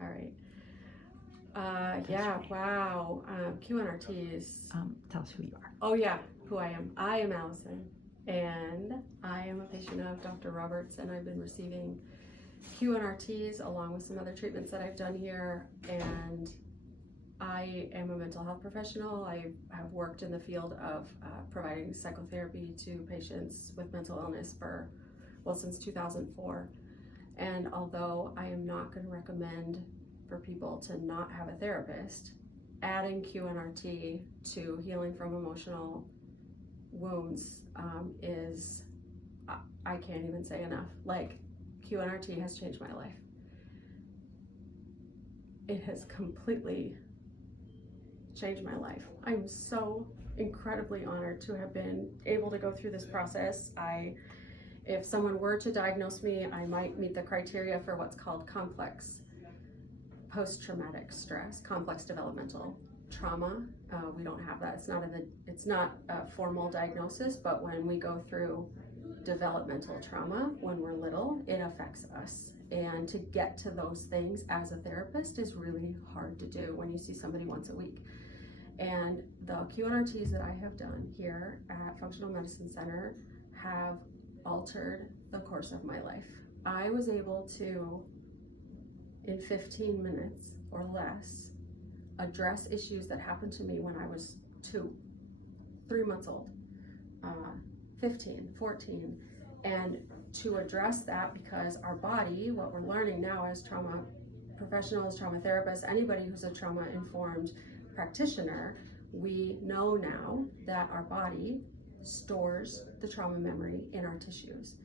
All right. Yeah, wow. QNRT is... Tell us who you are. Oh yeah, who I am. I am Allison, and I am a patient of Dr. Roberts, and I've been receiving QNRTs along with some other treatments that I've done here, and I am a mental health professional. I have worked in the field of providing psychotherapy to patients with mental illness since 2004. And although I am not going to recommend for people to not have a therapist, adding QNRT to healing from emotional wounds is, I can't even say enough. Like, QNRT has changed my life. It has completely changed my life. I'm so incredibly honored to have been able to go through this process. If someone were to diagnose me, I might meet the criteria for what's called complex post-traumatic stress, complex developmental trauma. We don't have that. It's not a formal diagnosis, but when we go through developmental trauma when we're little, it affects us. And to get to those things as a therapist is really hard to do when you see somebody once a week. And the QNRTs that I have done here at Functional Medicine Center have altered the course of my life. I was able to, in 15 minutes or less, address issues that happened to me when I was 3 months old, 15, 14, and to address that, because our body, what we're learning now as trauma professionals, trauma therapists, anybody who's a trauma-informed practitioner, we know now that our body stores the trauma memory in our tissues,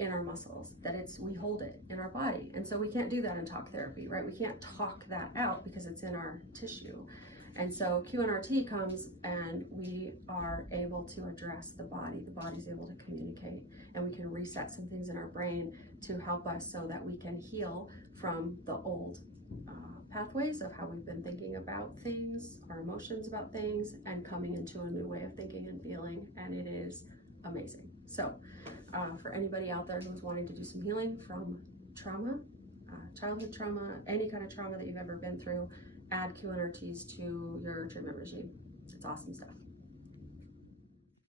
in our muscles, we hold it in our body. And so we can't do that in talk therapy, right? We can't talk that out because it's in our tissue. And so QNRT comes and we are able to address the body. The body's able to communicate, and we can reset some things in our brain to help us so that we can heal from the old pathways of how we've been thinking about things, our emotions about things, and coming into a new way of thinking and feeling, and it is amazing. So for anybody out there who's wanting to do some healing from trauma, childhood trauma, any kind of trauma that you've ever been through, add QNRTs to your treatment regime. It's awesome stuff.